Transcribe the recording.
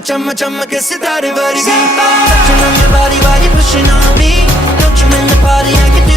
chumma chumma chumma ke sitare vargi. Touching on your body while you're pushing on me. Don't you in the party, I can do